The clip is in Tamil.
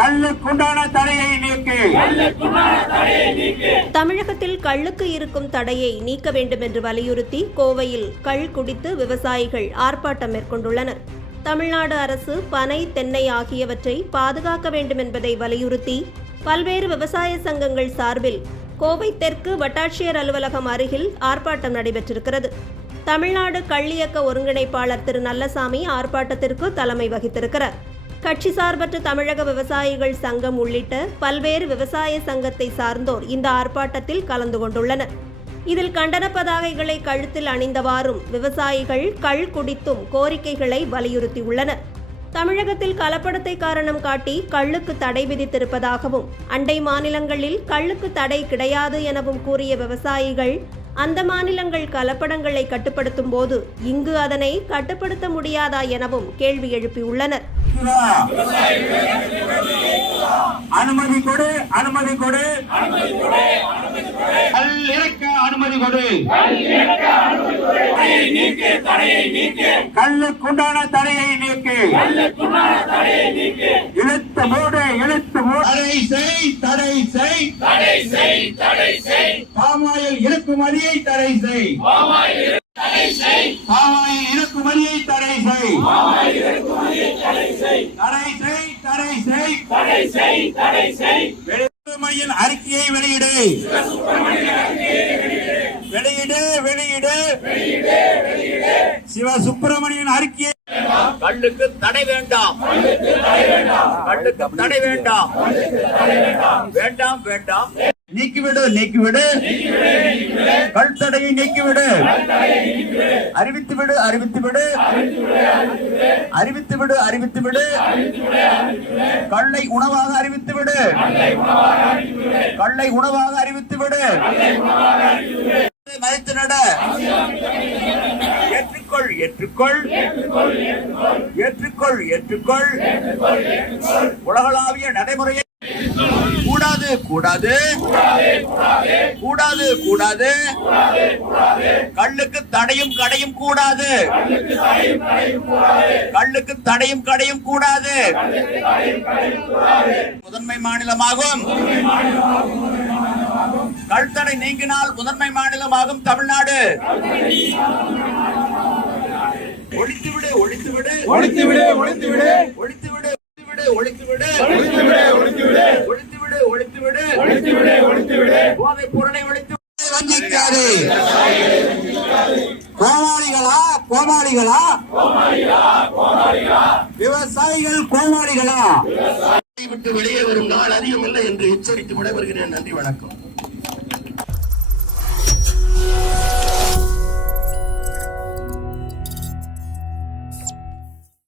கள்ளுக்குண்டான தடையை நீக்கு. தமிழகத்தில் கள்ளுக்கு இருக்கும் தடையை நீக்க வேண்டும் என்று வலியுறுத்தி கோவையில் கள் குடித்து விவசாயிகள் ஆர்ப்பாட்டம் மேற்கொண்டுள்ளனர். தமிழ்நாடு அரசு பனை, தென்னை ஆகியவற்றை பாதுகாக்க வேண்டும் என்பதை வலியுறுத்தி பல்வேறு விவசாய சங்கங்கள் சார்பில் கோவை தெற்கு வட்டாட்சியர் அலுவலகம் அருகில் ஆர்ப்பாட்டம் நடைபெற்றிருக்கிறது. தமிழ்நாடு கள்ளியக்க ஒருங்கிணைப்பாளர் திரு நல்லசாமி ஆர்ப்பாட்டத்திற்கு தலைமை வகித்திருக்கிறார். கட்சி சார்பற்ற தமிழக விவசாயிகள் சங்கம் உள்ளிட்ட பல்வேறு விவசாய சங்கத்தை சார்ந்தோர் இந்த ஆர்ப்பாட்டத்தில் கலந்து கொண்டுள்ளனர். இதில் கண்டன பதாகைகளை கழுத்தில் அணிந்தவாறும் விவசாயிகள் கள் குடித்தும் கோரிக்கைகளை வலியுறுத்தியுள்ளனர். தமிழகத்தில் கலப்படத்தை காரணம் காட்டி கள்ளுக்கு தடை விதித்திருப்பதாகவும் அண்டை மாநிலங்களில் கள்ளுக்கு தடை கிடையாது எனவும் கூறிய விவசாயிகள் அந்த மாநிலங்கள் கலப்படங்களை கட்டுப்படுத்தும் போது இங்கு அதனை கட்டுப்படுத்த முடியாதா எனவும் கேள்வி எழுப்பியுள்ளனர். அனுமதி கொடு, அனுமதி கொடு, அனுமதி கொடு. கள்ளுக்குண்டான தடையை நீக்கு. இழுத்து மூடு, இழுத்து மூடு. தடை செய், தடை செய். பாமாயில் இறக்குமதியை தடை செய். பாமாயில் இறக்குமதியை தடை செய். தடை செய். சுப்பிரமணியன் அறிக்கையை வெளியிடு. சிவசுப்பிரமணியன் அறிக்கையை. கள்ளுக்கு தடை வேண்டாம். கள்ளுக்கு தடை வேண்டாம். வேண்டாம் வேண்டாம். நீக்கிவிடு, நீக்கிவிடு. கள் தடையை நீக்கிவிடு. அறிவித்துவிடு, அறிவித்துவிடு. அறிவித்துவிடு, அறிவித்துவிடு. கள்ளை உணவாக அறிவித்துவிடு. கள்ளை உணவாக அறிவித்துவிடு. மதித்து நட. ஏற்றுக்கொள், ஏற்றுக்கொள். ஏற்றுக்கொள், ஏற்றுக்கொள். உலகளாவிய நடைமுறையை கூடாது, கூடாது, கூடாது, கூடாது. கள்ளுக்கு தடையும் கடையும் கூடாது. கள்ளுக்கு தடையும் கடையும் கூடாது. முதன்மை மாநிலமாகும். கள் தடை நீங்கினால் முதன்மை மாநிலமாகும் தமிழ்நாடு. ஒழித்துவிடு, ஒழித்துவிடு, ஒழித்துவிடு, ஒழித்துவிடு, ஒழித்துவிடு, ஒழித்துவிடு, ஒழித்துவிடு, ஒழித்துவிடு, ஒழித்துவிடு, ஒழித்துவிடு. போதைப் பொருளை ஒழித்து வஞ்சிக்காது. கோமாளிகளா, கோமாளிகளா, விவசாயிகள் கோமாளிகளா. விட்டு வெளியே வரும் நாள் அதிகம் இல்லை என்று எச்சரித்து விடைபெறுகிறேன். நன்றி, வணக்கம்.